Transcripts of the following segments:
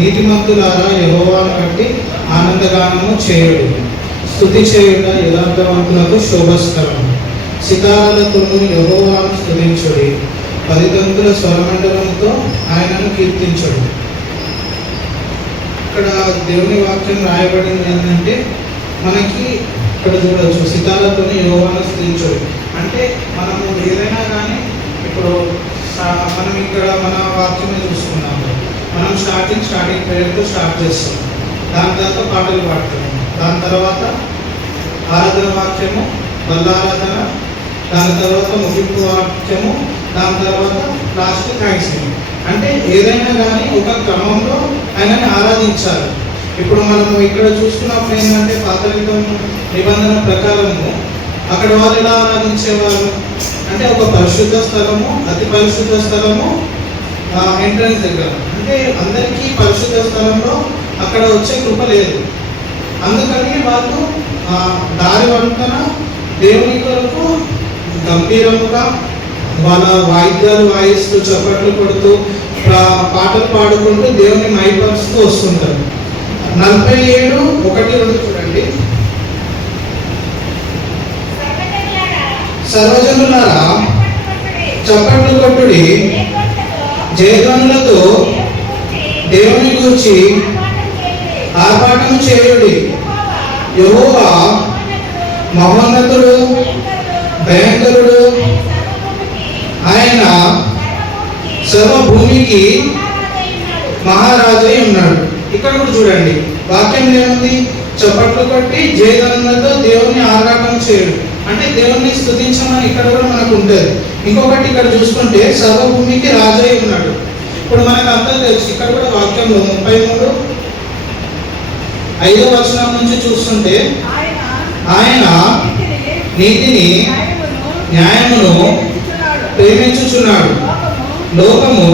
నీతిమంతులారా యెహోవాను బట్టి ఆనందగానము చేయుడు, స్తుతి చేయుట యథార్థవంతులకు శోభస్కరం. సితారాలతోనూ యెహోవాను స్తుతించుడి, పదితంతుల స్వరమండలంతో ఆయనను కీర్తించుడు. ఇక్కడ దేవుని వాక్యం రాయబడింది ఏంటంటే మనకి ఇక్కడ చూడవచ్చు, సితారాలతోనే యెహోవాను స్తుతించుడు అంటే మనము ఏదైనా కానీ ఇప్పుడు మనం ఇక్కడ మన వాక్యం చూసుకున్నాము. మనం స్టార్టింగ్ ప్రేయర్తో స్టార్ట్ చేస్తాం, దాని తర్వాత పాటలు పాడుతున్నాము, దాని తర్వాత ఆరాధన వాక్యము, బల్లారాధన, దాని తర్వాత ముగింపు వాక్యము, దాని తర్వాత లాస్ట్ థ్యాంక్స్‌గివింగ్. అంటే ఏదైనా కానీ ఒక క్రమంలో ఆయనని ఆరాధించాలి. ఇప్పుడు మనము ఇక్కడ చూసుకున్నప్పుడు ఏంటంటే పాత నిబంధన ప్రకారము అక్కడ వాళ్ళు ఎలా ఆరాధించేవారు అంటే ఒక పరిశుద్ధ స్థలము, అతి పరిశుద్ధ స్థలము, ఎంట్రన్స్ దగ్గర. అంటే అందరికీ పరిశుద్ధ స్థలంలో అక్కడ వచ్చే కృప లేదు. అందుకని వాళ్ళు దారి వంటన దేవుని కొరకు గంభీరముగా వాళ్ళ వాయిద్యాలు వాయిస్తూ చప్పట్లు కొడుతూ పాటలు పాడుకుంటూ దేవుని మైపరుస్తూ వస్తుంటారు. 47:1-2 చూడండి. సర్వజనులారా చప్పట్లు కొట్టుడి, జయధ్వనులతో దేవుని గూర్చి ఆర్భాటము చేయుడి. యెహోవా మహోన్నతుడు, భయంకరుడు, ఆయన సర్వభూమికి మహారాజై ఉన్నాడు. ఇక్కడ కూడా చూడండి వాక్యం ఏముంది, చప్పట్లు కొట్టి జయధ్వనులతో దేవుని ఆరాధన చేయుడు అంటే దేవుణ్ణి స్తుతించమని ఇక్కడ కూడా మనకు ఉంటుంది. ఇంకొకటి ఇక్కడ చూసుకుంటే సర్వభూమికి రాజై ఉన్నాడు. ఇప్పుడు మనకు అంతా తెలుసు, ఇక్కడ కూడా వాక్యంలో 33:5 నుంచి చూస్తుంటే ఆయన నీతిని న్యాయమును ప్రేమించుచున్నాడు, లోకము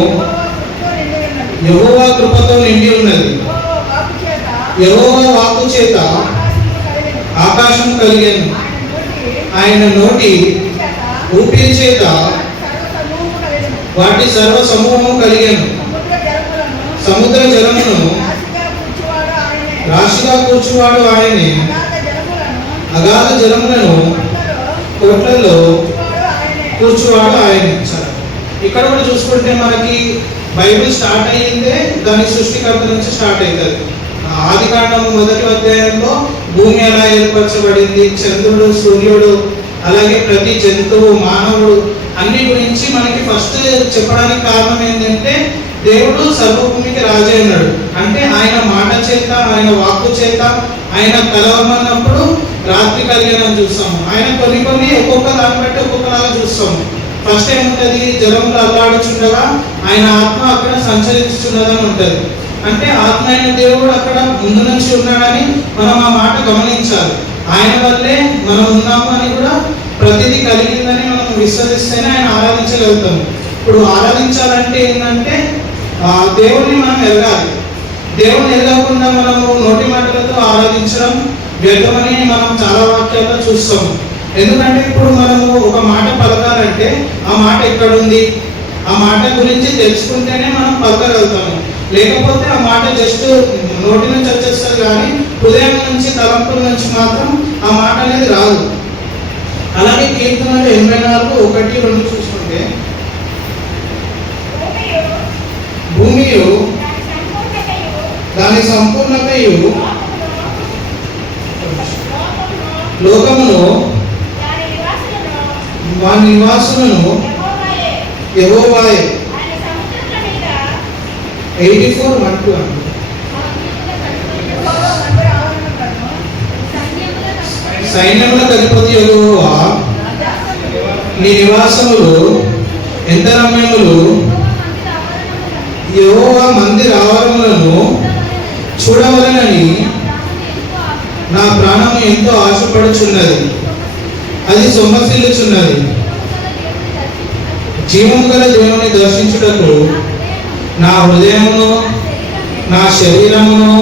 యెహోవా కృపతో నిండి ఉన్నది, యెహోవా వాక్కు చేత ఆకాశం కలిగెను, ఆయన నోటి ఊపిరి చేత వాటి సర్వ సమూహము కలిగెను, సముద్ర జలమును రాశిగా కూర్చువాడు ఆయనే, అగాధ జలములను కోట్లలో కూర్చువాడు ఆయనే. ఇక్కడ కూడా చూసుకుంటే మనకి బైబిల్ స్టార్ట్ అయ్యిందే దాని సృష్టికర్త నుంచి స్టార్ట్ అవుతుంది. ఆదికాండము 1వ అధ్యాయంలో భూమి ఎలా ఏర్పరచబడింది, చంద్రుడు, సూర్యుడు, అలాగే ప్రతి జంతువు, మానవుడు అన్ని గురించి మనకి ఫస్ట్ చెప్పడానికి కారణం ఏంటంటే దేవుడు సర్వభూమికి రాజు అన్నాడు. అంటే ఆయన మాట చేత, ఆయన వాక్కు చేత ఆయన కలవమన్నప్పుడు రాత్రి కలిగినని చూస్తాము. ఆయన కొన్ని ఒక్కొక్క దాన్ని బట్టి ఒక్కొక్కలాగా చూస్తాము. ఫస్ట్ ఏముంటుంది, జలంలో అల్లాడుచుండగా ఆయన ఆత్మ అక్కడ సంచరించుచున్నదని ఉంటుంది. అంటే ఆత్మ అయిన దేవుడు అక్కడ ముందు నుంచి ఉన్నాడని మనం ఆ మాట గమనించాలి. ఆయన వల్లే మనం ఉన్నాము అని కూడా ప్రతిదీ కలిగిందని మనం విశ్వసిస్తేనే ఆయన ఆరాధించగలుగుతాము. ఇప్పుడు ఆరాధించాలంటే ఏంటంటే దేవుణ్ణి మనం ఎరగాలి. దేవుణ్ణి ఎరగకుండా మనము నోటి మాటలతో ఆరాధించడం వ్యర్థమని మనం చాలా వాక్యాల్లో చూస్తాము. ఎందుకంటే ఇప్పుడు మనము ఒక మాట పలకాలంటే ఆ మాట ఎక్కడుంది, ఆ మాట గురించి తెలుసుకుంటేనే మనం పలకగలుగుతాము. లేకపోతే ఆ మాట జస్ట్ నోటి నుంచి వచ్చేస్తుంది కానీ హృదయం నుంచి, తలంపుల నుంచి మాత్రం ఆ మాట అనేది రాదు. అలాగే కీర్తనలు 84:1-2 చూసుకుంటే భూమియు దాని సంపూర్ణతయు లోకమును వాని నివాసులను యెహోవాయే. 84:1-2 సైన్యములకు అధిపతి యెహోవా, నీ నివాసములు ఎంత రమ్యములు, యెహోవా మందిర ఆవరణములను చూడవలెనని నా ప్రాణము ఎంతో ఆశపడుచున్నది, అది సొమ్మసిల్లుచున్నది. జీవము గల దేవుని దర్శించుటకు నా హృదయమును నా శరీరమును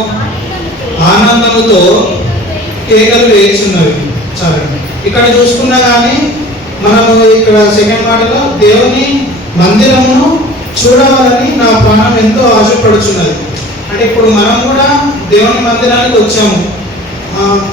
ఆనందముతో కేకలు వేయుచున్నవి. సరే, ఇక్కడ చూసుకున్నా కానీ మనము ఇక్కడ సెకండ్ మాటలో దేవుని మందిరమును చూడవాలని నా ప్రాణం ఎంతో ఆశపడుచున్నది. అంటే ఇప్పుడు మనం కూడా దేవుని మందిరానికి వచ్చాము.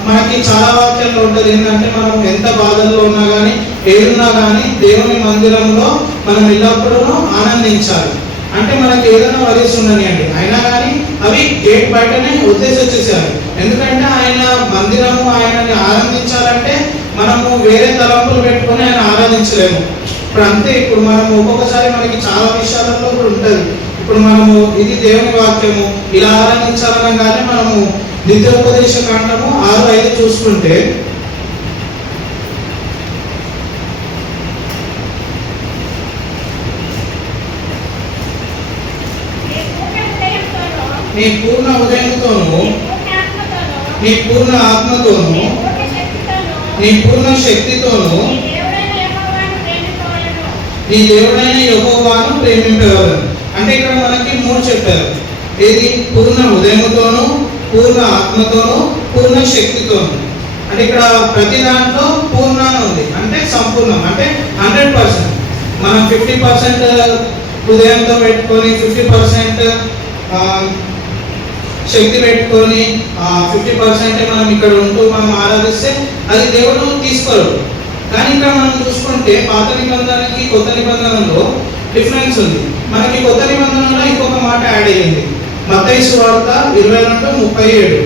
మనకి చాలా వాక్యాల్లో ఉంటుంది ఏంటంటే మనం ఎంత బాధల్లో ఉన్నా కానీ ఏదున్నా కానీ దేవుని మందిరంలో మనం ఎల్లప్పుడూ ఆనందించాలి. అంటే మనకి ఏదైనా వరీస్ ఉండనియండి, అయినా కానీ అవి గేట్ బయటనే వదిలేసి వచ్చేసారు. ఎందుకంటే ఆయన మందిరము ఆయనని ఆనందించాలంటే మనము వేరే తలంపులు పెట్టుకొని ఆయన ఆరాధించలేము. ఇప్పుడు అంతే, ఇప్పుడు మనము ఒక్కొక్కసారి మనకి చాలా విషయాలలో కూడా ఉంటుంది. ఇప్పుడు మనము ఇది దేవుని వాక్యము ఇలా ఆరాధించాలనగానే మనము ద్వితీయోపదేశ కాండము 6:5 చూసుకుంటే, నీ పూర్ణ ఉదయంతోను, నీ పూర్ణ ఆత్మతోను, నీ పూర్ణ శక్తితోను నీ దేవుడైన యెహోవాను ప్రేమింపగలను. అంటే ఇక్కడ మనకి 3 చెప్పారు. ఏది? పూర్ణ హృదయముతోను, పూర్ణ ఆత్మతోను, పూర్ణ శక్తితోను. అంటే ఇక్కడ ప్రతి దాంట్లో పూర్ణ ఉంది, అంటే సంపూర్ణం, అంటే 100%. మనం 50% హృదయంతో పెట్టుకొని 50% శక్తి పెట్టుకొని 50% మనం ఇక్కడ ఉంటూ మనం ఆరాధిస్తే అది దేవుడు తీసుకోడు. కానీ ఇక్కడ మనం చూసుకుంటే పాత నిబంధనకి కొత్త నిబంధనలో డిఫరెన్స్ ఉంది. మనకి కొత్త నిబంధనలో ఇంకొక మాట యాడ్ అయ్యింది. మత్తయి సువార్త 22:37.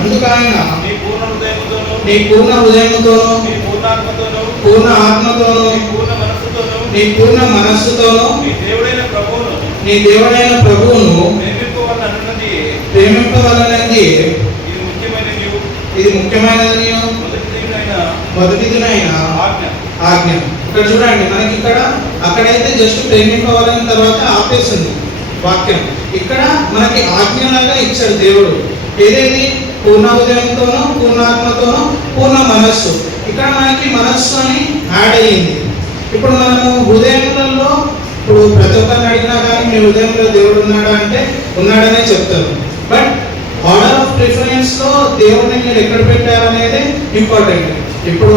అందుకు ఆయన నీ పూర్ణ హృదయముతోను, పూర్ణ ఆత్మతోను, నీ పూర్ణ మనస్సుతోను నీ దేవుడైన ప్రభువును ప్రేమింపవలనది ఇది ముఖ్యమైనది మొదటిదినైన ఆజ్ఞ. ఇక్కడ చూడండి, మనకి ఇక్కడ అక్కడైతే జస్ట్ ప్రేమింపవాలని తర్వాత ఆపేస్తుంది వాక్యం. ఇక్కడ మనకి ఆజ్ఞలాగా ఇచ్చాడు దేవుడు. ఏదేది? పూర్ణ హృదయంతోనూ, పూర్ణాత్మతోనూ, పూర్ణ మనస్సు. ఇక్కడ మనకి మనస్సు అని యాడ్ అయ్యింది. ఇప్పుడు మనము హృదయంలో, ఇప్పుడు ప్రతి ఒక్కరిని అడిగినా కానీ మీ హృదయంలో దేవుడు ఉన్నాడా అంటే ఉన్నాడనే చెప్తారు. బట్ ఆర్డర్ ఆఫ్ ప్రిఫరెన్స్ లో దేవుడిని మీరు ఎక్కడ పెట్టారనేది ఇంపార్టెంట్. ఇప్పుడు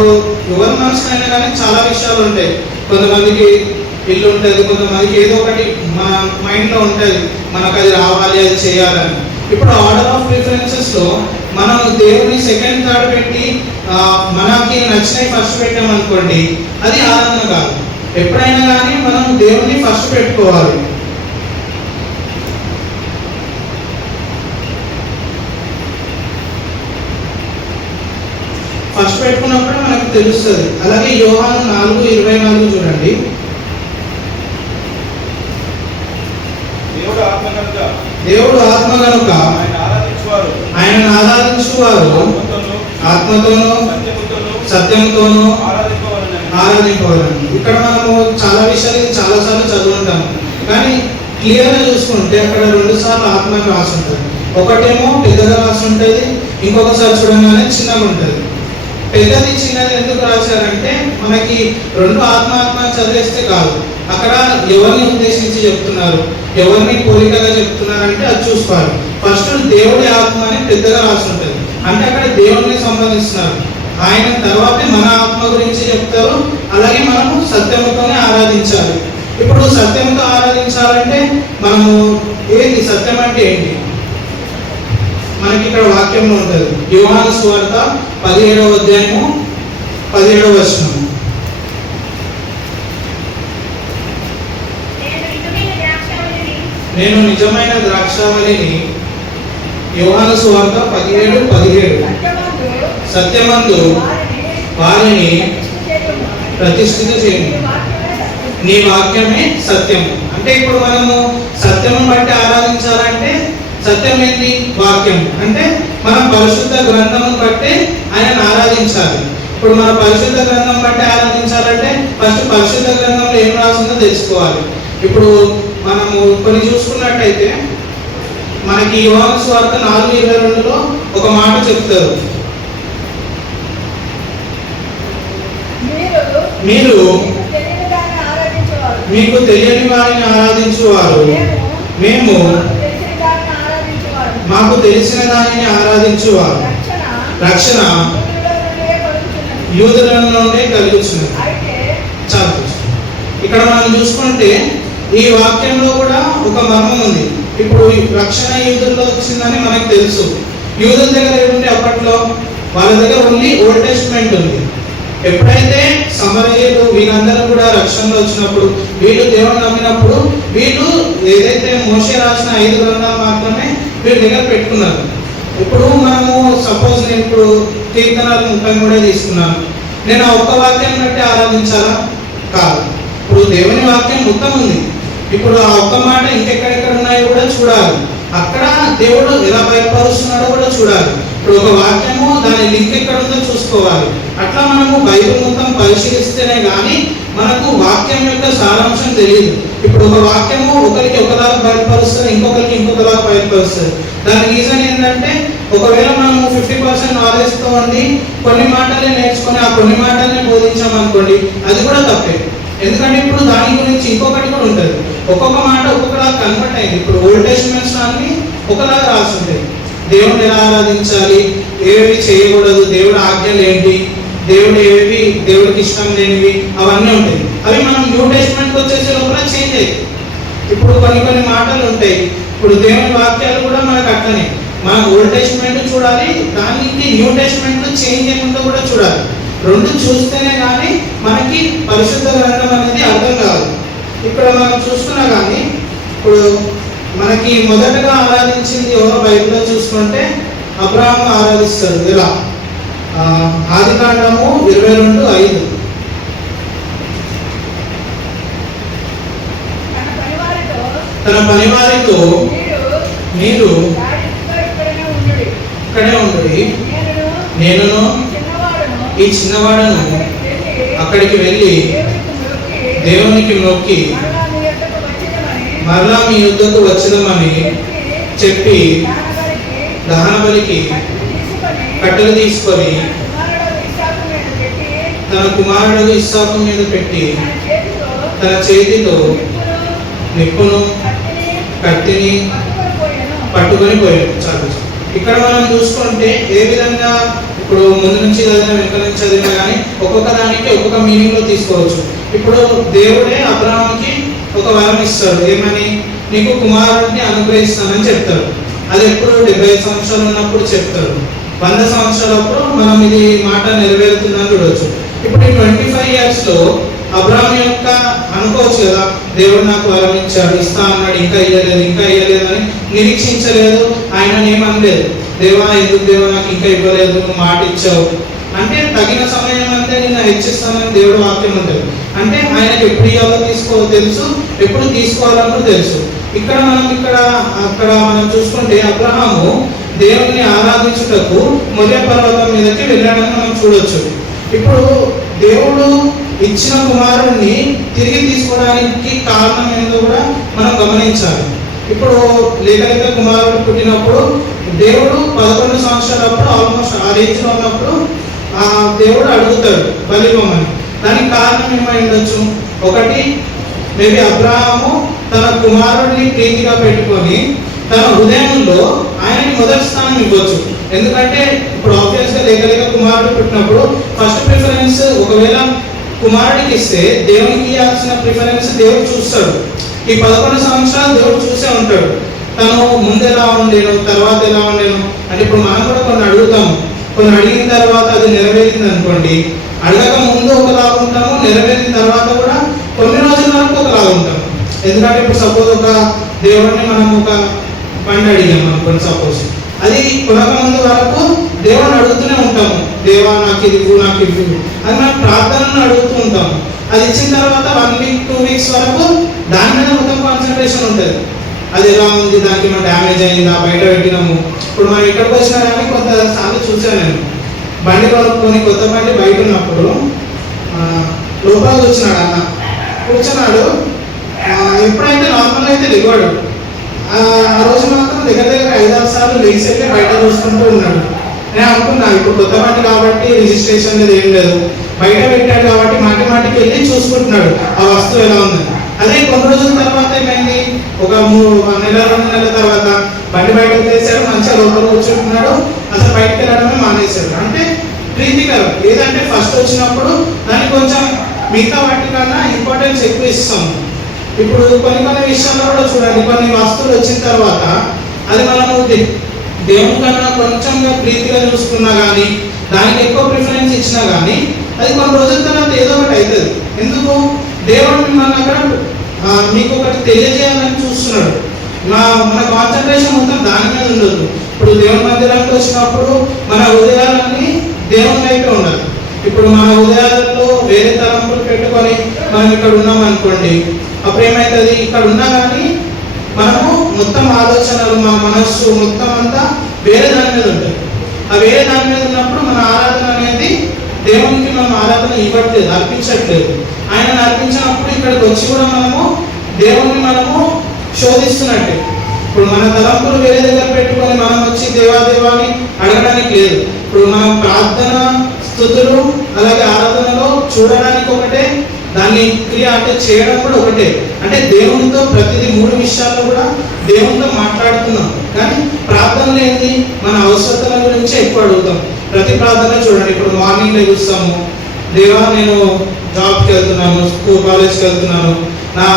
ఎవరి మనసునైనా కానీ చాలా విషయాలు ఉంటాయి. కొంతమందికి ఇల్లు ఉంటుంది, కొంతమందికి ఏదో ఒకటి మన మైండ్లో ఉంటుంది, మనకు అది రావాలి, అది చేయాలని. ఇప్పుడు ఆర్డర్ ఆఫ్ ప్రిఫరెన్సెస్ లో మనం దేవుని సెకండ్ థర్డ్ పెట్టి మనకి నచ్చినవి ఫస్ట్ పెట్టామనుకోండి, అది ఆరాధన కాదు. ఎప్పుడైనా కానీ మనం దేవుని ఫస్ట్ పెట్టుకోవాలి. ఫస్ట్ పెట్టుకున్నప్పుడే మనకు తెలుస్తుంది. అలాగే యోహాను 4:24 చూడండి. దేవుడు ఆత్మ కనుక ఆయనను ఆరాధించువారు ఆత్మతోనూ సత్యంతోనూ ఆరాధింపవాలని. ఇక్కడ మనము చాలా విషయాలు చాలాసార్లు చదువుకుంటాము, కానీ క్లియర్గా చూసుకుంటే అక్కడ 2 సార్లు ఆత్మని రాసి ఉంటుంది. ఒకటేమో పెద్దగా రాసి ఉంటుంది, ఇంకొకసారి చూడగానే చిన్నగా ఉంటుంది. పెద్దది చిన్నది ఎందుకు రాశారంటే మనకి 2 ఆత్మ చదివేస్తే కాదు, అక్కడ ఎవరిని ఉద్దేశించి చెప్తున్నారు, ఎవరిని పోలికగా చెప్తున్నారంటే అది చూసుకోవాలి. ఫస్ట్ దేవుడి ఆత్మ అని పెద్దగా రాసి ఉంటుంది, అంటే అక్కడ దేవుడిని సంబంధిస్తున్నారు. ఆయన తర్వాతే మన ఆత్మ గురించి చెప్తారు. అలాగే మనము సత్యముతోనే ఆరాధించాలి. ఇప్పుడు సత్యంతో ఆరాధించాలంటే మనము ఏంటి? సత్యం అంటే ఏంటి? మనకి ఇక్కడ వాక్యంలో ఉంటుంది. యోహాను సువార్త 17:17 నేను నిజమైన ద్రాక్షావళిని. యోహాను సువార్త 17:17 సత్యమందు వారిని ప్రతిష్ఠిత చేయను, నీ వాక్యమే సత్యము. అంటే ఇప్పుడు మనము సత్యము బట్టి ఆరాధించాలంటే సత్యం ఏంటి? వాక్యం. అంటే మనం పరిశుద్ధ గ్రంథం బట్టి ఆయన ఆరాధించాలి. ఇప్పుడు మన పరిశుద్ధ గ్రంథం బట్టి ఆరాధించాలంటే ఫస్ట్ పరిశుద్ధ గ్రంథంలో ఏం రాసిందో తెలుసుకోవాలి. ఇప్పుడు మనము కొన్ని చూసుకున్నట్టయితే మనకి యోహాను సువార్త 4:22 ఒక మాట చెప్తారు. మీరు మీకు తెలియని వారిని ఆరాధించువారు, మేము మాకు తెలిసిన దానిని ఆరాధించువారు. రక్షణ యూదుల నుండే కలుగుతున్నది. చాలా ఇక్కడ మనం చూసుకుంటే ఈ వాక్యంలో కూడా ఒక మర్మం ఉంది. ఇప్పుడు రక్షణ యూదుల్లో వచ్చిందని మనకు తెలుసు. యూదుల దగ్గర ఏముంది అప్పట్లో? వాళ్ళ దగ్గర ఓన్లీ ఓల్డ్ టెస్టిమెంట్ ఉంది. ఎప్పుడైతే సమరయులు వీళ్ళందరూ కూడా రక్షణలో వచ్చినప్పుడు, వీళ్ళు దేవుని నమ్మినప్పుడు, వీళ్ళు ఏదైతే మోషే రాసిన 5 గ్రంథాలు మాత్రమే వీళ్ళ దగ్గర పెట్టుకున్నారు. ఇప్పుడు మనము సపోజ్ నేను ఇప్పుడు కీర్తనలు 33 తీసుకున్నాను, నేను ఆ ఒక్క వాక్యం బట్టి ఆరాధించాలా? కాదు. ఇప్పుడు దేవుని వాక్యం మొత్తం ఉంది. ఇప్పుడు ఆ ఒక్క మాట ఇంకెక్కడెక్కడ ఉన్నాయో కూడా చూడాలి. అక్కడ దేవుడు ఎలా బయలుపరుస్తున్నాడో కూడా చూడాలి. ఇప్పుడు ఒక వాక్యము దాని లింక్ ఎక్కడ ఉందో చూసుకోవాలి. అట్లా మనము బైబిల్ మొత్తం పరిశీలిస్తేనే కానీ మనకు వాక్యం యొక్క సారాంశం తెలియదు. ఇప్పుడు ఒక వాక్యము ఒకరికి ఒకలాగా బయలుపరుస్తుంది, ఇంకొకరికి ఇంకొకలాగా బయలుపరుస్తుంది. దాని రీజన్ ఏంటంటే, ఒకవేళ మనము 50% నాలెడ్జ్తో ఉండి కొన్ని మాటలే నేర్చుకొని ఆ కొన్ని మాటలనే బోధించామనుకోండి, అది కూడా తప్పే. ఎందుకంటే ఇప్పుడు దాని గురించి ఇంకొకటి కూడా ఉంటుంది. ఒక్కొక్క మాట ఒక్కొక్కలా కన్వర్ట్ అయింది. ఇప్పుడు ఓల్డ్ టెస్టిమెంట్స్ అన్ని ఒకలాగా రాసి ఉంటాయి. దేవుడిని ఎలా ఆరాధించాలి, ఏవి చేయకూడదు, దేవుడి ఆజ్ఞలు ఏంటి, దేవుడు ఏవి దేవుడికి ఇష్టం లేనివి, అవన్నీ ఉంటాయి. అవి మనం న్యూ టెస్టిమెంట్కి వచ్చేసే లోపల చేంజ్ అయ్యి ఇప్పుడు కొన్ని మాటలు ఉంటాయి. ఇప్పుడు దేవుని వాక్యాలు కూడా మనకు అట్లనే, మనం ఓల్డ్ టెస్టిమెంట్ చూడాలి, దానికి న్యూ టెస్టిమెంట్ చేంజ్ ఏముందో కూడా చూడాలి. రెండు చూస్తేనే కానీ మనకి పరిశుద్ధ గ్రంథం అనేది అర్థం కాదు. ఇక్కడ మనం చూసుకున్నా కానీ ఇప్పుడు మనకి మొదటగా ఆరాధించింది ఎవరో బైబిల్లో చూసుకుంటే అబ్రహాము ఆరాధిస్తాడు. ఇలా ఆదికాండము 22:5 తన పనివారితో మీరు ఇక్కడే ఉండి నేను ఈ చిన్నవాడను అక్కడికి వెళ్ళి దేవునికి మొక్కి మరలా మీ యుద్ధకు వచ్చినమని చెప్పి దహన బలికి కట్టెలు తీసుకొని తన కుమారుడు ఇస్సాకు మీద పెట్టి తన చేతితో నిప్పును కత్తిని పట్టుకొని పోయాడు. చాలు. ఇక్కడ మనం చూసుకుంటే ఏ విధంగా ఇప్పుడు ముందు నుంచి చదివిన వెనుక నుంచి చదివినా కానీ ఒక్కొక్క దానికి ఒక్కొక్క మీనింగ్ లో తీసుకోవచ్చు. ఇప్పుడు దేవుడే అబ్రహాంకి ఒక వరం ఇస్తాడు. ఏమని? నీకు కుమారుడిని అనుగ్రహిస్తానని చెప్తాడు. అది ఎప్పుడు 70 సంవత్సరాలు ఉన్నప్పుడు చెప్తాడు. 100 సంవత్సరాలప్పుడు మనం ఇది మాట నెరవేరుతుందని చూడవచ్చు. ఇప్పుడు ఈ 25 years లో అబ్రహాం యొక్క అనుకోవచ్చు కదా, దేవుడు నాకు వరం ఇచ్చాడు, ఇస్తా అన్నాడు, ఇంకా ఇయ్యలేదు అని నిరీక్షించలేదు. ఆయన ఏమనలేదు, దేవా ఎందుకు దేవా నాకు ఇంకా ఇవ్వలేదు, నువ్వు మాట ఇచ్చావు అంటే తగిన సమయం అంతే నేను హెచ్చిస్తానని దేవుడు వాక్యం ఉంటుంది. అంటే ఆయనకు ఎప్పుడు ఇవ్వాలో తెలుసు, ఎప్పుడు తీసుకోవాలన్నో తెలుసు. అక్కడ మనం చూసుకుంటే అబ్రహాము దేవుని ఆరాధించుటకు మొరియా పర్వతం మీదకి వెళ్ళాడని మనం చూడొచ్చు. ఇప్పుడు దేవుడు ఇచ్చిన కుమారుడిని తిరిగి తీసుకోవడానికి కారణం ఏంటో కూడా మనం గమనించాలి. ఇప్పుడు లేక కుమారుడు పుట్టినప్పుడు దేవుడు 11 సంవత్సరాలప్పుడు ఆల్మోస్ట్ ఆ రేంజ్లో ఉన్నప్పుడు ఆ దేవుడు అడుగుతాడు బలివ్వమని. దానికి కారణం ఏమై ఉండొచ్చు? ఒకటి, మేబీ అబ్రహాము తన కుమారుడిని ప్రీతిగా పెట్టుకొని తన హృదయంలో ఆయనకి మొదటి స్థానం ఇవ్వచ్చు. ఎందుకంటే ఇప్పుడు ఆబ్వియస్గా లేక కుమారుడు పుట్టినప్పుడు ఫస్ట్ ప్రిఫరెన్స్ ఒకవేళ కుమారుడికి ఇస్తే దేవునికి ఇవ్వాల్సిన ప్రిఫరెన్స్ దేవుడు చూస్తాడు. ఈ 11 సంవత్సరాలు దేవుడు చూసే ఉంటాడు. తను ముందు ఎలా ఉండేను, తర్వాత ఎలా ఉండేను అంటే ఇప్పుడు మనం కూడా కొన్ని అడుగుతాము. కొన్ని అడిగిన తర్వాత అది నెరవేరింది అనుకోండి, అడగక ముందు ఒకలాగా ఉంటాము, నెరవేరిన తర్వాత కూడా కొన్ని రోజుల వరకు ఒకలాగా ఉంటాము. ఎందుకంటే ఇప్పుడు సపోజ్ ఒక దేవుడిని మనం ఒక బండి అడిగాము అనుకోండి, సపోజ్ అది కొనక ముందు వరకు దేవుడిని అడుగుతూనే ఉంటాము, దేవా నాకు ఇది ఇవ్వు, నాకు ఇది ఇవ్వు అది మనం ప్రార్థనను అడుగుతూ ఉంటాము. అది ఇచ్చిన తర్వాత 1 week 2 weeks వరకు దాని మీద మొత్తం కాన్సన్ట్రేషన్ ఉంటుంది. అది ఎలా ఉంది, దానికి మనం డ్యామేజ్ అయిందా, బయట పెట్టినాము. ఇప్పుడు మనం ఎక్కడికి వచ్చినా కానీ కొంతసార్లు చూసాను నేను, బండి కొనుక్కొని కొత్త బండి బయట ఉన్నప్పుడు లోపల కూర్చున్నాడు. ఎప్పుడైతే నార్మల్ అయితే దిగవాడు, ఆ రోజు మాత్రం దగ్గర 5-6 సార్లు లేచి వెళ్ళి బయట చూసుకుంటూ ఉన్నాడు. నేను అనుకున్నా ఇప్పుడు కొత్త బండి కాబట్టి రిజిస్ట్రేషన్ లేదు, ఏం లేదు, బయట పెట్టాడు కాబట్టి మాటికి వెళ్ళి చూసుకుంటున్నాడు ఆ వస్తువు ఎలా ఉందని. అదే కొన్ని రోజుల తర్వాత ఏమైంది, ఒక 1 నెల 2 నెలల తర్వాత బండి బయటకు తీసాడు, మంచిగా లోపల కూర్చుంటున్నాడు, అసలు బయటకు వెళ్ళడమే మానేశాడు. అంటే ప్రీతికరం. ఏదంటే ఫస్ట్ వచ్చినప్పుడు దానికి కొంచెం మిగతా వాటికన్నా ఇంపార్టెన్స్ ఎక్కువ ఇస్తాము. ఇప్పుడు కొన్ని విషయాల్లో కూడా చూడండి, కొన్ని వస్తువులు వచ్చిన తర్వాత అది మనము దేవుని కన్నా కొంచెంగా ప్రీతిగా చూసుకున్నా కానీ, దానికి ఎక్కువ ప్రిఫరెన్స్ ఇచ్చినా కానీ, అది కొన్ని రోజుల తర్వాత ఏదో ఒకటి అవుతుంది. ఎందుకు? దేవుడు మిమ్మల్ని అక్కడ మీకు ఒకటి తెలియజేయాలని చూస్తున్నాడు. మన కాన్సన్ట్రేషన్ మొత్తం దాని మీద ఉండదు. ఇప్పుడు దేవుని మందిరానికి వచ్చినప్పుడు మన హృదయాలన్నీ దేవుని వైపే ఉండాలి. ఇప్పుడు మన హృదయాలలో వేరే తలంపులు పెట్టుకొని మనం ఇక్కడ ఉన్నాం అనుకోండి, అప్పుడు ఏమవుతుంది? ఇక్కడ ఉన్నా కానీ మనము మొత్తం ఆలోచనలు, మన మనస్సు మొత్తం అంతా వేరే దాని మీద ఉంటుంది. ఆ వేరే దాని మీద ఉన్నప్పుడు మన ఆరాధన అనేది దేవునికి మనం ఆరాధన ఇవ్వట్లేదు, అర్పించట్లేదు. ఆయన అర్పించినప్పుడు ఇక్కడికి వచ్చి కూడా మనము దేవుణ్ణి మనము శోధిస్తున్నట్టే. ఇప్పుడు మన తలంపులు వేరే దగ్గర పెట్టుకొని మనం వచ్చి దేవాదేవాన్ని అడగడానికి లేదు. ఇప్పుడు మనం ప్రార్థన, స్తుతులు, అలాగే ఆరాధనలో చూడడానికి ఒకటే, దాన్ని క్రియ అంటే చేయడం కూడా ఒకటే. అంటే దేవునితో ప్రతిదీ 3 విషయాల్లో కూడా దేవునితో మాట్లాడుతున్నాం. కానీ ప్రార్థనలో ఏంటి? మన అవసరతల గురించి ఎక్కువ అడుగుతాం. ప్రతి ప్రార్థన చూడండి, ఇప్పుడు మార్నింగ్ లెగుస్తాము, దేవా నేను జాబ్కి వెళ్తున్నాను, కాలేజ్కి వెళ్తున్నాను, నా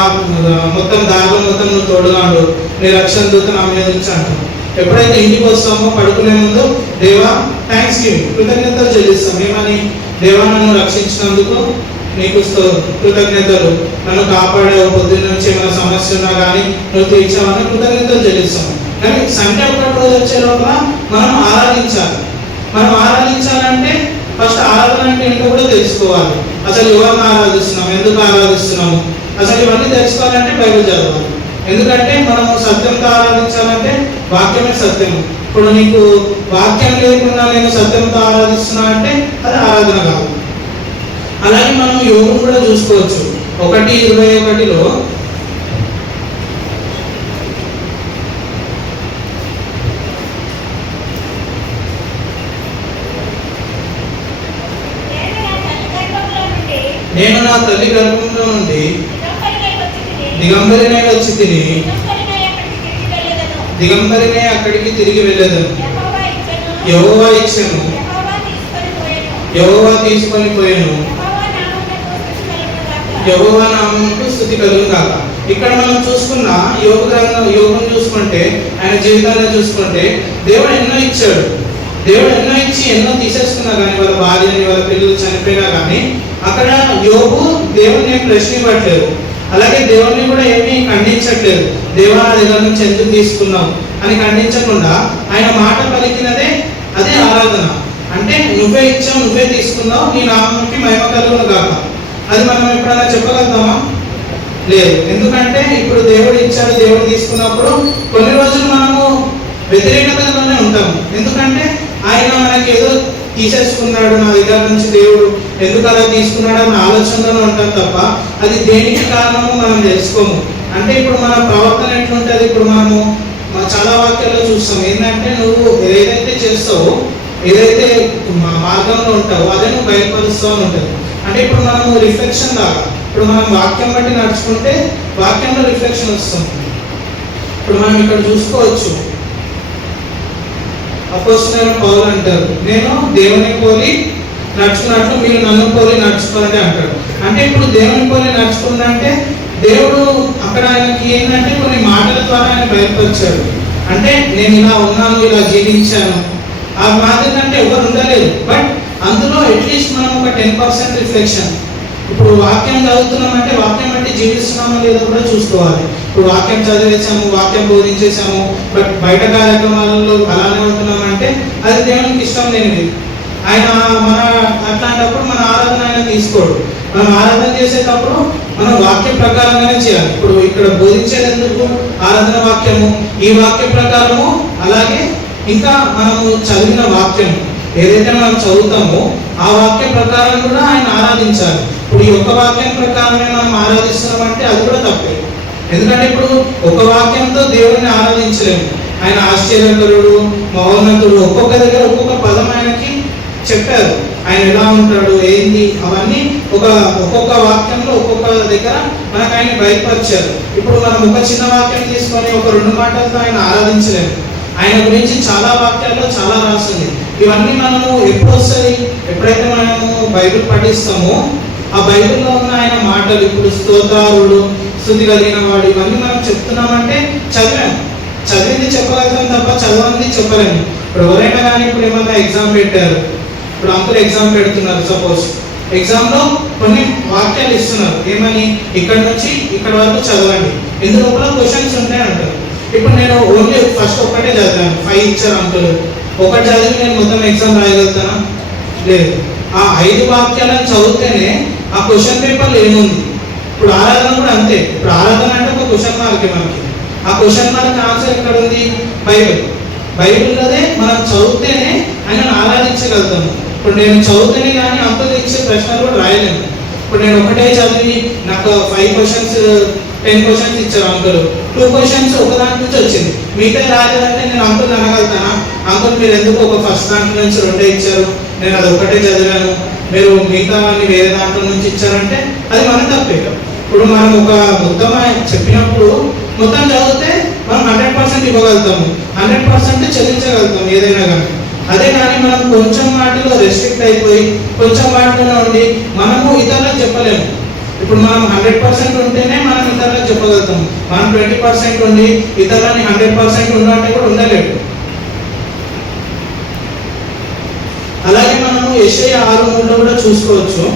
మొత్తం దారిలో మొత్తం నువ్వు తోడుగాడు, నీ రక్షణ దూత నా మీద నుంచి అంటాం. ఎప్పుడైతే ఇంటికి వస్తామో పడుకునే ముందు దేవా థ్యాంక్స్ గివింగ్, కృతజ్ఞతలు చెల్లిస్తాం. ఏమని? దేవా నన్ను రక్షించినందుకు నీకు కృతజ్ఞతలు, నన్ను కాపాడావు, పొద్దున్న నుంచి ఏమైనా సమస్య ఉన్నా కానీ నువ్వు తీర్చావని కృతజ్ఞతలు చెల్లిస్తాం. కానీ సండే ఒకటి రోజు వచ్చే లోపల మనం ఆరాధించాలి. మనం ఆరాధించాలంటే ఫస్ట్ ఆరాధన అంటే ఏంటో కూడా తెలుసుకోవాలి. అసలు ఎవరిని ఆరాధిస్తున్నాము, ఎందుకు ఆరాధిస్తున్నాము, అసలు ఇవన్నీ తెలుసుకోవాలంటే బైబిల్ చదవాలి. ఎందుకంటే మనము సత్యంతో ఆరాధించాలంటే వాక్యమే సత్యము. ఇప్పుడు నీకు వాక్యం లేకుండా నేను సత్యంతో ఆరాధిస్తున్నా అంటే అది ఆరాధన కాదు. అలాగే మనం యోగం కూడా చూసుకోవచ్చు. 1:21లో నేను నా తల్లి గర్భంలో నుండి దిగంబరినై వచ్చి తిని దిగంబరినే అక్కడికి తిరిగి వెళ్ళేదను. యెహోవా ఇచ్చెను, యెహోవా తీసుకొని పోయాను, యెహోవా నామమునకు స్తుతి కలుగును గాక. ఇక్కడ మనం చూసుకున్న యోగం చూసుకుంటే, ఆయన జీవితాన్ని చూసుకుంటే దేవుడు ఎన్నో ఇచ్చాడు. దేవుడు ఎన్నో ఇచ్చి ఎన్నో తీసేసుకున్నా కానీ, వాళ్ళ భార్యని, వాళ్ళ పిల్లలు చనిపోయినా కానీ అక్కడ యోగు దేవుడిని ప్రశ్నివ్వట్లేదు. అలాగే దేవుడిని కూడా ఏమీ ఖండించట్లేదు. దేవా నా దగ్గర నుంచి ఎందుకు తీసుకున్నావు అని ఖండించకుండా ఆయన మాట పలికినదే అదే ఆరాధన. అంటే నువ్వే ఇచ్చావు, నువ్వే తీసుకున్నావు, నీ నామానికి మహిమ కలుగును గాక. అది మనం ఎప్పుడైనా చెప్పగలుగుతామా? లేదు. ఎందుకంటే ఇప్పుడు దేవుడు ఇచ్చాడు, దేవుడు తీసుకున్నప్పుడు కొన్ని రోజులు మనము వ్యతిరేకతలోనే ఉంటాము. ఎందుకంటే ఆయన మనకి ఏదో తీసేసుకున్నాడు, నా దగ్గర నుంచి దేవుడు ఎందుకు అలా తీసుకున్నాడు అన్న ఆలోచనలో ఉంటాం తప్ప అది దేనికి కారణమో మనం తెలుసుకోము. అంటే ఇప్పుడు మన ప్రవర్తన ఎట్లుంటుంది? ఇప్పుడు మనము చాలా వాక్యాల్లో చూస్తాం ఏంటంటే, నువ్వు ఏదైతే చేస్తావో, ఏదైతే మార్గంలో ఉంటావో అదే నువ్వు బయటపరుస్తావు అని ఉంటుంది. అంటే ఇప్పుడు మనము రిఫ్లెక్షన్ లాగా, ఇప్పుడు మనం వాక్యం బట్టి నడుచుకుంటే వాక్యంలో రిఫ్లెక్షన్ వస్తుంది. ఇప్పుడు మనం ఇక్కడ చూసుకోవచ్చు, అపోస్తలుడైన పౌలు అంటారు, నేను దేవుని పోలి నడుచుకున్నట్లు మీరు నన్ను పోలి నడుచుకోవాలని అంటాడు. అంటే ఇప్పుడు దేవుని పోలి నడుచుకున్నంటే దేవుడు అక్కడ ఆయనకి ఏంటంటే కొన్ని మాటల ద్వారా ఆయన బయటపరిచాడు. అంటే నేను ఇలా ఉన్నాను, ఇలా జీవించాను, ఆ మాదిరి కంటే ఎవరు ఉండలేదు. బట్ అందులో అట్లీస్ట్ మనం ఒక 10% రిఫ్లెక్షన్. ఇప్పుడు వాక్యం చదువుతున్నామంటే వాక్యం బట్టి జీవిస్తున్నామో లేదో కూడా చూసుకోవాలి. ఇప్పుడు వాక్యం చదివేసాము, వాక్యం బోధించేసాము, బట్ బయట కార్యక్రమాలలో అలానే ఉంటున్నామంటే అది దేవునికి ఇష్టం లేనిది. ఆయన మన అట్లాంటప్పుడు మన ఆరాధన ఆయన తీసుకోడు. మనం ఆరాధన చేసేటప్పుడు మనం వాక్య ప్రకారంగానే చేయాలి. ఇప్పుడు ఇక్కడ బోధించేది ఎందుకు? ఆరాధన వాక్యము, ఈ వాక్య ప్రకారము, అలాగే ఇంకా మనము చదివిన వాక్యము ఏదైతే మనం చదువుతామో ఆ వాక్య ప్రకారం కూడా ఆయన ఆరాధించాలి. ఇప్పుడు ఈ ఒక్క వాక్యం ప్రకారమే మనం ఆరాధిస్తున్నామంటే అది కూడా తప్పే. ఎందుకంటే ఇప్పుడు ఒక వాక్యంతో దేవుడిని ఆరాధించలేము. ఆయన ఆశ్చర్యకరుడు, మహోన్నతుడు, ఒక్కొక్క దగ్గర ఒక్కొక్క పదం ఆయనకి చెప్పారు. ఆయన ఎలా ఉంటాడు, ఏంది, అవన్నీ ఒక్కొక్క వాక్యంలో ఒక్కొక్క దగ్గర మనకు ఆయన బయటపరిచారు. ఇప్పుడు మనం ఒక చిన్న వాక్యం తీసుకొని ఒక 2 మాటలతో ఆయన ఆరాధించలేము. ఆయన గురించి చాలా వాక్యాల్లో చాలా రాస్తుంది. ఇవన్నీ మనము ఎప్పుడు వస్తాయి? ఎప్పుడైతే మనము బైబిల్ పఠిస్తామో ఆ బైబిల్లో ఉన్న ఆయన మాటలు, ఇప్పుడు స్తోత్రారుడు, స్తుతి కలిగిన వాడు, ఇవన్నీ మనం చెప్తున్నామంటే చదివింది చెప్పగలుగుతాం తప్ప చదవంది చెప్పలేము. ఇప్పుడు ఎవరైనా కానీ ఇప్పుడు ఏమన్నా ఎగ్జామ్ పెట్టారు, ఇప్పుడు అంకులు ఎగ్జామ్ పెడుతున్నారు, సపోజ్ ఎగ్జామ్లో కొన్ని వాక్యాలు ఇస్తున్నారు, ఏమని ఇక్కడ నుంచి ఇక్కడ వరకు చదవండి, ఇందులో కూడా క్వశ్చన్స్ ఉంటాయి అంటారు. ఇప్పుడు నేను ఓన్లీ ఫస్ట్ ఒక్కటే చదివాను, 5 ఇచ్చారు అంకులు, ఒకటి చదివి నేను మొత్తం ఎగ్జామ్ రాయగలుగుతానా? లేదు. ఆ 5 వాక్యాలను చదివితేనే ఆ క్వశ్చన్ పేపర్లో ఏముంది. ఇప్పుడు ఆరాధన కూడా అంతే. ఇప్పుడు ఆరాధన అంటే ఒక క్వశ్చన్ మార్కే మనకి. ఆ క్వశ్చన్ మార్క్ ఆన్సర్ ఎక్కడ ఉంది? బైబిల్లోనే మనం చదివితేనే ఆయనను ఆరాధించగలుగుతాము. ఇప్పుడు నేను చదివితేనే కానీ అంకులు ఇచ్చే ప్రశ్నలు కూడా రాయలేము. ఇప్పుడు నేను ఒకటే చదివి నాకు 5 క్వశ్చన్స్ 10 క్వశ్చన్స్ ఇచ్చారు అంకులు, 2 క్వశ్చన్స్ ఒక దాంట్ నుంచి వచ్చింది, మిగతా రాలేదంటే నేను అంకుల్ అనగలుగుతానా? అంకుల్ మీరు ఎందుకు ఒక ఫస్ట్ దాంట్లో నుంచి 2 ఇచ్చారు, నేను అది ఒకటే చదివాను, మీరు మిగతా వాడిని వేరే దాంట్లో నుంచి ఇచ్చారంటే అది మన తప్పే. ఇప్పుడు మనం ఒక మొత్తం చెప్పినప్పుడు మొత్తం చదివితే మనం 100% ఇవ్వగలుగుతాము, 100% చెల్లించగలుగుతాం ఏదైనా కానీ. అదే కానీ మనం కొంచెం వాటిలో రెస్ట్రిక్ట్ అయిపోయి కొంచెం వాటిలో ఉండి మనము ఇతరులకు చెప్పలేము. ఇప్పుడు మనం 100% ఉంటేనే మనం ఇతరులకు చెప్పగలుగుతాం. మనం 20% ఉండి ఇతరులని 100% ఉండాలంటే కూడా ఉండలేడు. అలాగే మనము యెషయా 6:3 కూడా చూసుకోవచ్చు.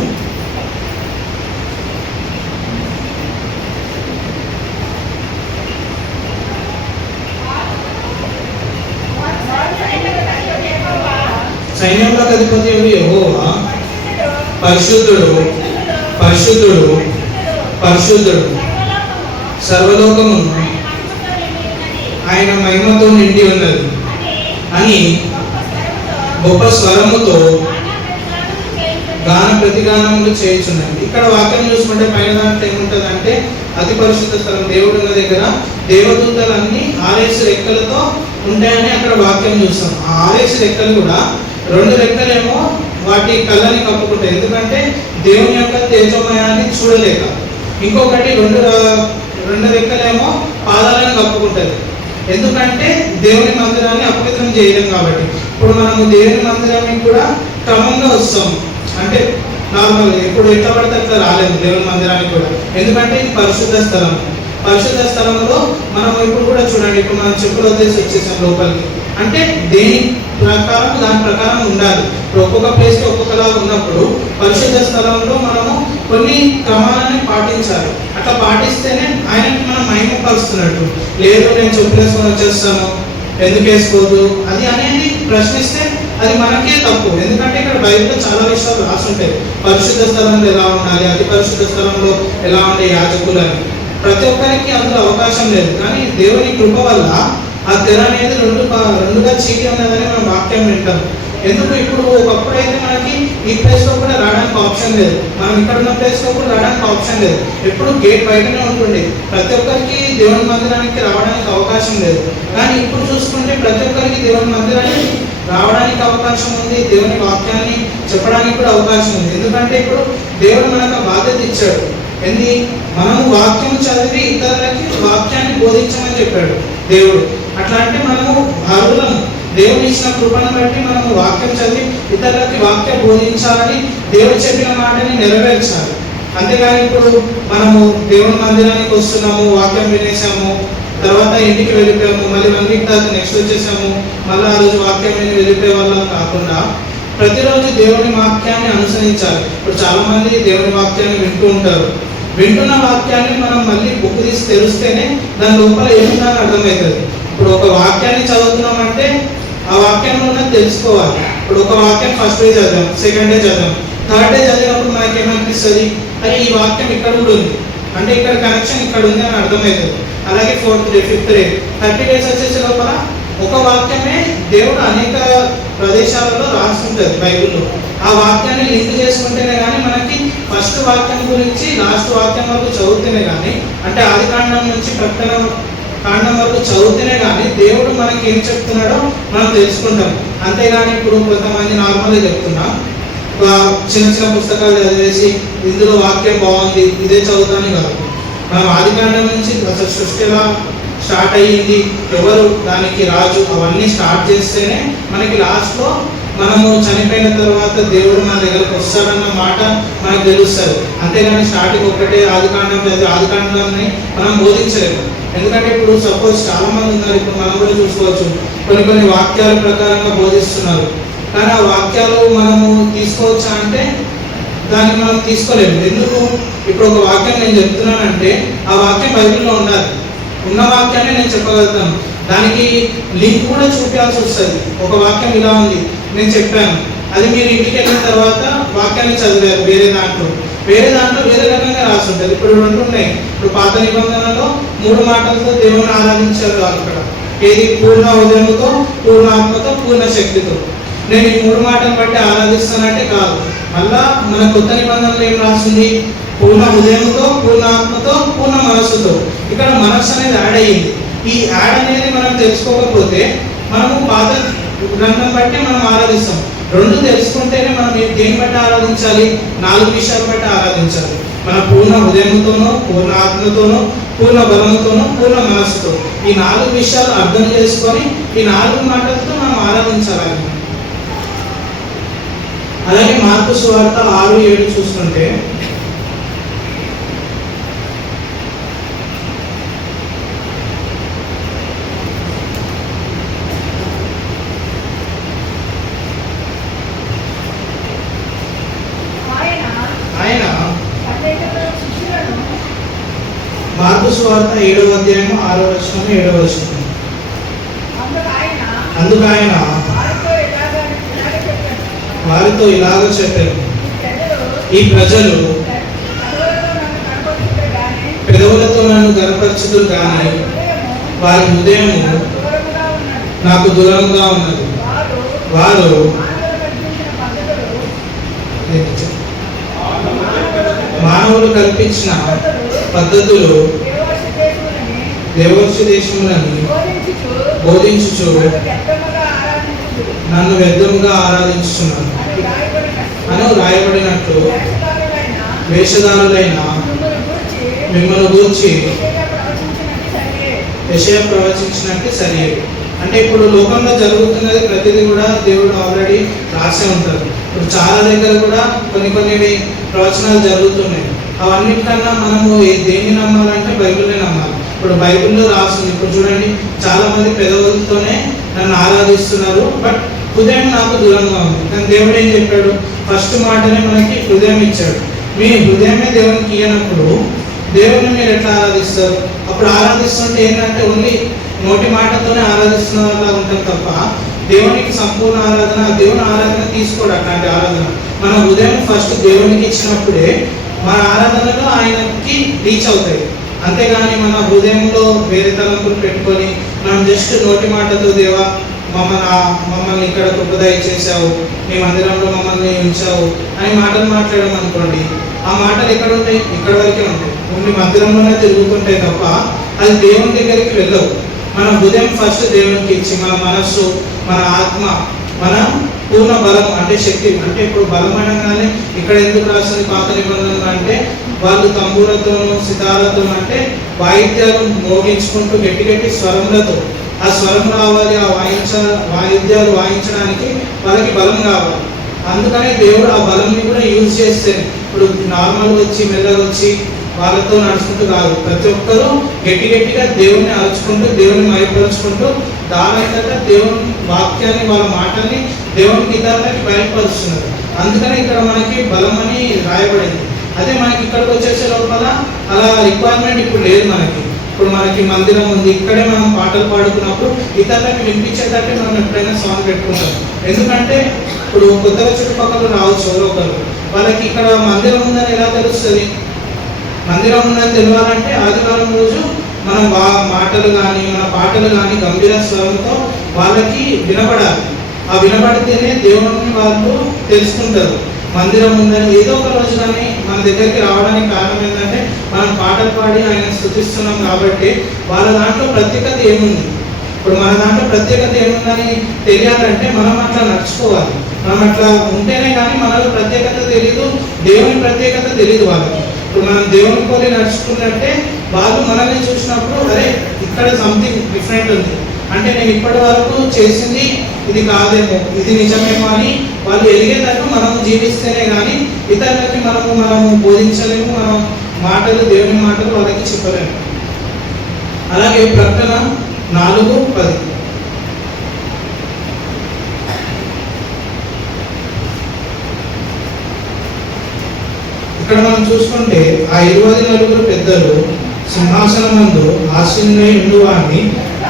సైన్యంలోకి అధిపతి యెహోవా పరిశుద్ధుడు, పరిశుద్ధుడు, పరిశుద్ధుడు, సర్వలోకము ఆయన మహిమతో నిండి ఉన్నది అని గొప్ప స్వరముతో గాన ప్రతిగానములు చేయుచున్నది. ఇక్కడ వాక్యం చూసుకుంటే పైన దాంట్లో ఏముంటుంది అంటే అతి పరిశుద్ధ స్థలం, దేవుడు ఉన్న దగ్గర దేవదూతలన్నీ 6 రెక్కలతో ఉంటాయని అక్కడ వాక్యం చూస్తాం. ఆ 6 రెక్కలు కూడా 2 రెక్కలేమో వాటి కళ్ళని కప్పుకుంటాయి, ఎందుకంటే దేవుని యొక్క తేజోమయాన్ని చూడలేక. ఇంకొకటి 2 రెక్కలేమో పాదాలను కప్పుకుంటుంది, ఎందుకంటే దేవుని మందిరాన్ని అపవిత్రం చేయలేం కాబట్టి. ఇప్పుడు మనము దేవుని మందిరాన్ని కూడా క్రమంగా వస్తాం, అంటే నార్మల్ ఎప్పుడు ఎట్లా పడితే అట్లా రాలేము దేవుని మందిరానికి కూడా, ఎందుకంటే ఇది పరిశుద్ధ స్థలం. పరిశుద్ధ స్థలంలో మనం ఇప్పుడు కూడా చూడండి, ఇప్పుడు మనం చెప్పులు వదిలేసి వచ్చేసాం లోపలికి, అంటే దేని ప్రకారం దాని ప్రకారం ఉండాలి. ఇప్పుడు ఒక్కొక్క ప్లేస్కి ఒక్కొక్కలాగా ఉన్నప్పుడు పరిశుద్ధ స్థలంలో మనము కొన్ని క్రమాలని పాటించాలి. అట్లా పాటిస్తేనే ఆయనకి మనం మహిమపరుస్తున్నట్టు. లేదు నేను చెప్పులు వేసుకొని వచ్చేస్తాను, ఎందుకు వేసుకోదు అది అనేది ప్రశ్నిస్తే అది మనకే తప్పు. ఎందుకంటే ఇక్కడ బైబిల్లో చాలా విషయాలు రాసుంటాయి, పరిశుద్ధ స్థలంలో ఎలా ఉండాలి, అతి పరిశుద్ధ స్థలంలో ఎలా ఉండే యాజకులు అని. ప్రతి ఒక్కరికి అందులో అవకాశం లేదు, కానీ దేవుని కృప వల్ల ఆ తెర అనేది రెండుగా చీకి ఉన్నదని మనం వాక్యం వింటాం. ఎందుకు ఇప్పుడు ఒకప్పుడు అయితే మనకి ఈ ప్లేస్లో కూడా రావడానికి ఆప్షన్ లేదు, మనం ఇక్కడ ఉన్న ప్లేస్లో కూడా రావడానికి ఆప్షన్ లేదు, ఎప్పుడు గేట్ బయటనే ఉంటుంది, ప్రతి ఒక్కరికి దేవుని మందిరానికి రావడానికి అవకాశం లేదు. కానీ ఇప్పుడు చూసుకుంటే ప్రతి ఒక్కరికి దేవుని మందిరానికి రావడానికి అవకాశం ఉంది, దేవుని వాక్యాన్ని చెప్పడానికి కూడా అవకాశం ఉంది. ఎందుకంటే ఇప్పుడు దేవుడు మనకు బాధ్యత ఇచ్చాడు, ఏంది, మనము వాక్యం చదివి ఇతరులకి వాక్యాన్ని బోధించమని చెప్పాడు దేవుడు. అట్లా అంటే మనము అర్హులము, దేవుని ఇచ్చిన కృపను బట్టి మనము వాక్యం చదివి ఇతరులకి వాక్యం బోధించాలని, దేవుడు చెప్పిన మాటని నెరవేర్చాలి. అంతేగాని ఇప్పుడు మనము దేవుని మందిరానికి వస్తున్నాము, వాక్యం వినేసాము, తర్వాత ఇంటికి వెళ్ళిపోయాము, మళ్ళీ 1 వీక్ తర్వాత నెక్స్ట్ వచ్చేసాము, మళ్ళీ ఆ రోజు వాక్యం విని వెళ్ళిపోయే వాళ్ళం కాకుండా ప్రతిరోజు దేవుని వాక్యాన్ని అనుసరించాలి. ఇప్పుడు చాలా మంది దేవుని వాక్యాన్ని వింటూ ఉంటారు, వింటున్న వాక్యాన్ని మనం మళ్ళీ బుక్ తీసి తెలిస్తేనే దాని లోపల ఏముందని అర్థమవుతుంది. ఇప్పుడు ఒక వాక్యాన్ని చదువుతున్నామంటే ఆ వాక్యంలో ఉన్నది తెలుసుకోవాలి. ఇప్పుడు ఒక వాక్యం ఫస్ట్ డే చదివాం, సెకండ్ డే చదివాం, థర్డ్ డే చదివినప్పుడు మనకి ఏమనిపిస్తుంది, అరే ఈ వాక్యం ఇక్కడ కూడా ఉంది, అంటే ఇక్కడ కనెక్షన్ ఇక్కడ ఉంది అని అర్థమవుతుంది. అలాగే 4th day 5th day 30 days వచ్చేసే లోపల ఒక వాక్యమే దేవుడు అనేక ప్రదేశాలలో రాస్తుంటుంది బైబిల్లో. ఆ వాక్యాన్ని లింక్ చేసుకుంటేనే కానీ మనకి ఫస్ట్ వాక్యం గురించి లాస్ట్ వాక్యం వరకు చదివితేనే కానీ, అంటే ఆది కాండం నుంచి ప్రకటన కాండం వరకు చదివితేనే కానీ దేవుడు మనకి ఏం చెప్తున్నాడో మనం తెలుసుకుంటాం. అంతేగాని ఇప్పుడు కొంతమంది నార్మల్గా చెప్తున్నా, చిన్న చిన్న పుస్తకాలు చదివేసి ఇందులో వాక్యం బాగుంది ఇదే చదువుతానే కాదు. మనం ఆది కాండం నుంచి అసలు సృష్టి ఎలా స్టార్ట్ అయ్యింది, ఎవరు దానికి రాజు, అవన్నీ స్టార్ట్ చేస్తేనే మనకి లాస్ట్లో మనము చనిపోయిన తర్వాత దేవుడు మన దగ్గరకు వస్తాడన్న మాట మనకు తెలుస్తుంది. అంతేగాని స్టార్టింగ్ ఒకటే ఆదికాండాన్ని మనం బోధించలేము. ఎందుకంటే ఇప్పుడు సపోజ్ చాలా మంది ఉన్నారు, ఇప్పుడు మనం కూడా చూసుకోవచ్చు, కొన్ని వాక్యాల ప్రకారంగా బోధిస్తున్నారు. కానీ ఆ వాక్యాలు మనము తీసుకోవచ్చా అంటే దాన్ని మనం తీసుకోలేము. ఎందుకు? ఇప్పుడు ఒక వాక్యం నేను చెప్తున్నానంటే ఆ వాక్యం బైబిల్లో ఉండాలి. ఉన్న వాక్యాన్ని నేను చెప్పగలుగుతాను, దానికి లింక్ కూడా చూపించాల్సి వస్తుంది. ఒక వాక్యం ఇలా ఉంది, నేను చెప్పాను, అది మీరు ఇంటికి వెళ్ళిన తర్వాత వాక్యాన్ని చదివారు, వేరే దాంట్లో వేరే రకంగా రాసి ఉంటుంది. ఇప్పుడు రెండు ఉన్నాయి. ఇప్పుడు పాత నిబంధనలో 3 మాటలతో దేవుని ఆరాధించారు అక్కడ. ఏది? పూర్ణ హృదయముతో, పూర్ణ ఆత్మతో, పూర్ణ శక్తితో. నేను ఈ 3 మాటలు బట్టి ఆరాధిస్తానంటే కాదు. మళ్ళా మన కొత్త నిబంధనలో ఏం రాసింది? పూర్ణ హృదయంతో, పూర్ణ ఆత్మతో, పూర్ణ మనస్సుతో. ఇక్కడ మనస్సు అనేది యాడ్ అయ్యింది. ఈ యాడ్ అనేది మనం తెలుసుకోకపోతే మనము పాత గ్రంథం బట్టి మనం ఆరాధిస్తాం. రెండు తెలుసుకుంటేనే మనం దేని బట్టి ఆరాధించాలి? 4 విషయాలు బట్టి ఆరాధించాలి. మన పూర్ణ హృదయంతోనూ, పూర్ణ ఆత్మతోనూ, పూర్ణ బలముతోనూ, పూర్ణ మనస్సుతో. ఈ 4 విషయాలు అర్థం చేసుకొని ఈ 4 మాటలతో మనం ఆరాధించాలి. అలాగే మార్కు సువార్త 6:7 చూస్తుంటే, మార్కు సువార్త 7వ అధ్యాయం 6వ వచనం 7వ వచనం. అందుకు ఆయన వారితో ఇలాగ చెప్పారు, ఈ ప్రజలు పెదవులతో నన్ను గనపరచుదురు కానీ వారి హృదయము నాకు దూరంగా ఉన్నది. వారు మానవులు కల్పించిన పద్ధతులు దేవర్షి దేశములని బోధించుచు నన్ను వ్యర్థముగా ఆరాధించుచున్నాను అని రాయబడినట్లు వేషధారులైన మిమ్మల్ని గూర్చి యెషయా ప్రవచించినట్టు సరే. అంటే ఇప్పుడు లోకంలో జరుగుతున్నది ప్రతిదీ కూడా దేవుడు ఆల్రెడీ రాసే ఉంటారు. ఇప్పుడు చాలా దగ్గర కూడా కొన్ని ప్రవచనాలు జరుగుతున్నాయి. అవన్నిటికన్నా మనము దేన్ని నమ్మాలంటే బైబిల్ని నమ్మాలి. ఇప్పుడు బైబిల్లో రాస్తుంది. ఇప్పుడు చూడండి, చాలా మంది పెదవులతోనే నన్ను ఆరాధిస్తున్నారు, బట్ హృదయం నాకు దూరంగా ఉంది. కానీ దేవుడు ఏం చెప్పాడు? ఫస్ట్ మాటనే మనకి హృదయం ఇచ్చాడు. మీ హృదయమే దేవునికి ఇయ్యనప్పుడు దేవుడిని మీరు ఎట్లా ఆరాధిస్తారు? అప్పుడు ఆరాధిస్తుంటే ఏంటంటే ఓన్లీ నోటి మాటతోనే ఆరాధిస్తున్న వాళ్ళ ఉంటాం తప్ప దేవునికి సంపూర్ణ ఆరాధన, దేవుని ఆరాధన తీసుకోడు. అట్లాంటి ఆరాధన మన హృదయం ఫస్ట్ దేవునికి ఇచ్చినప్పుడే మన ఆరాధనలో ఆయనకి రీచ్ అవుతాయి. అంతేగాని మన హృదయంలో వేరే తలంపులు పెట్టుకొని మనం జస్ట్ నోటి మాటతో దేవా మమ్మల్ని ఇక్కడ కృపదయ చేశావు, నీ మందిరంలో మమ్మల్ని ఉంచావు అని మాటలు మాట్లాడడం అనుకోండి, ఆ మాటలు ఎక్కడ ఉంటాయి? ఇక్కడ వరకే ఉంటాయి. ఓన్లీ మందిరంలోనే తిరుగుతుంటాయి తప్ప అది దేవుని దగ్గరికి వెళ్ళవు. మన హృదయం ఫస్ట్ దేవునికి ఇచ్చి మన మనస్సు, మన ఆత్మ, మన పూర్ణ బలం అంటే శక్తి. అంటే ఇప్పుడు బలం అనగానే ఇక్కడ ఎందుకు రాస్తుంది పాత నిబంధనలు అంటే వాళ్ళు తంబూరతోనూ సితారతోనూ అంటే వాయిద్యాలు మోగించుకుంటూ గట్టి స్వరములతో ఆ స్వరం రావాలి, ఆ వాయిద్యాలు వాయించడానికి వాళ్ళకి బలం కావాలి. అందుకనే దేవుడు ఆ బలంని కూడా యూజ్ చేస్తే ఇప్పుడు నార్మల్ వచ్చి మెల్లగా వచ్చి వాళ్ళతో నడుచుకుంటూ కాదు, ప్రతి ఒక్కరూ గట్టిగా దేవుని అరుచుకుంటూ దేవుని మైపరుచుకుంటూ దానంతటా దేవుని వాక్యాన్ని వాళ్ళ మాటల్ని దేవునికి ఇతరులకి బయటపరుస్తున్నారు. అందుకని ఇక్కడ మనకి బలం అని రాయబడింది. అదే మనకి ఇక్కడికి వచ్చేసే లోపల అలా రిక్వైర్మెంట్ ఇప్పుడు లేదు. ఇప్పుడు మనకి మందిరం ఉంది, ఇక్కడే మనం పాటలు పాడుకున్నప్పుడు ఇతరులకి వినిపించేటట్టే మనం ఎప్పుడైనా సాంగ్ పెట్టుకుంటాం. ఎందుకంటే ఇప్పుడు కొత్తగా చుట్టుపక్కల రావచ్చు ఎవరో ఒకరు, వాళ్ళకి ఇక్కడ మందిరం ఉందని ఎలా తెలుస్తుంది? మందిరం ఉందని తెలియాలంటే ఆదివారం రోజు మనం మాటలు కానీ మన పాటలు కానీ గంభీర స్వరంతో వాళ్ళకి వినపడాలి. ఆ వినపడితేనే దేవుని వాళ్ళు తెలుసుకుంటారు మందిరం ఉందని. ఏదో ఒక రోజు కానీ మన దగ్గరికి రావడానికి కారణం ఏంటంటే మనం పాటలు పాడి ఆయన స్తుతిస్తున్నాం కాబట్టి వాళ్ళ దాంట్లో ప్రత్యేకత ఏముంది. ఇప్పుడు మన దాంట్లో ప్రత్యేకత ఏముందని తెలియాలంటే మనం అట్లా నడుచుకోవాలి. మనం అట్లా ఉంటేనే కానీ మనలో ప్రత్యేకత తెలీదు, దేవుని ప్రత్యేకత తెలీదు వాళ్ళకి. ఇప్పుడు మనం దేవుని పోలి నడుచుకున్నట్టే వాళ్ళు మనల్ని చూసినప్పుడు అరే ఇక్కడ సంథింగ్ డిఫరెంట్ ఉంది, అంటే నేను ఇప్పటి వరకు చేసింది ఇది కాదేమో, ఇది నిజమేమో అని వాళ్ళు ఎదిగేటట్టు మనం జీవిస్తేనే కానీ ఇతరులకి మనము బోధించలేము, మనం మాటలు దేవుని మాటలు వాళ్ళకి చెప్పలేము. అలాగే ప్రకటన 4:10 ఇక్కడ మనం చూసుకుంటే ఆ 24 పెద్దలు సింహాసనమందు ఆసీనులై ఉండువాని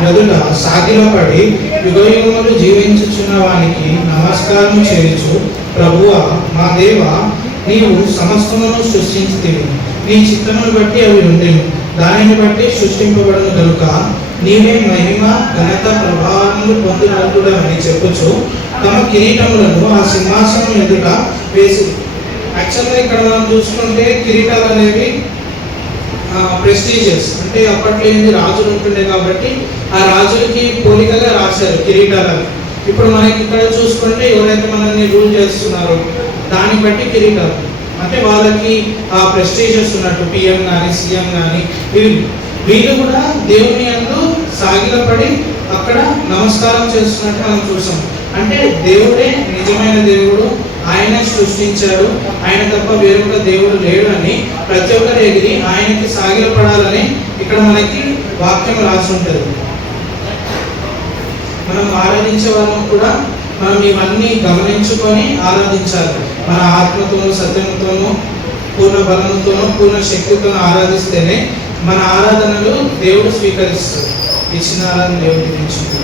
ఎదుట సాగిలపడి యుగయుగములు జీవించుచున్న వానికి నమస్కారం చేయుచు, ప్రభువా మా దేవ, నీవు సమస్తమును సృష్టించితివి, నీ చిత్తమును బట్టి అవి ఉండేను, దానిని బట్టి సృష్టింపబడను కనుక నీవే మహిమ ఘనత ప్రభావములు పొందునట్టుడు అని చెప్పుచు తమ కిరీటములను ఆ సింహాసనం ఎదుట వేసి. యాక్చువల్గా ఇక్కడ మనం చూసుకుంటే కిరీటాలు అనేవి ప్రెస్టీజియస్, అంటే అప్పట్లో ఏంది రాజులు ఉంటుండే కాబట్టి ఆ రాజులకి పోలికగా రాశారు కిరీటాలని. ఇప్పుడు మనకి ఇక్కడ చూసుకుంటే ఎవరైతే మనల్ని రూల్ చేస్తున్నారో దాన్ని బట్టి కిరీటాలు, అంటే వాళ్ళకి ఆ ప్రెస్టీజియస్ ఉన్నట్టు పిఎం కానీ సీఎం కానీ వీళ్ళు కూడా దేవుని యందు సాగిలపడి అక్కడ నమస్కారం చేస్తున్నట్టు మనం చూసాం. అంటే దేవుడే నిజమైన దేవుడు, ఆయన సృష్టించాడు, ఆయన తప్ప వేరొక దేవుడు లేడు అని ప్రతి ఒక్కరు ఎగిరి ఆయనకి సాగిలపడాలని ఇక్కడ మనకి వాక్యం రాసి ఉంటుంది. మనం ఆరాధించే వాళ్ళం కూడా మనం ఇవన్నీ గమనించుకొని ఆరాధించాలి. మన ఆత్మతోనూ సత్యంతోనూ పూర్ణ బలంతోనూ పూర్ణ శక్తితోనూ ఆరాధిస్తేనే మన ఆరాధనలు దేవుడు స్వీకరిస్తాడు. ఇచ్చిన ఆరాధన దేవుడు దీవించుకుంటాడు.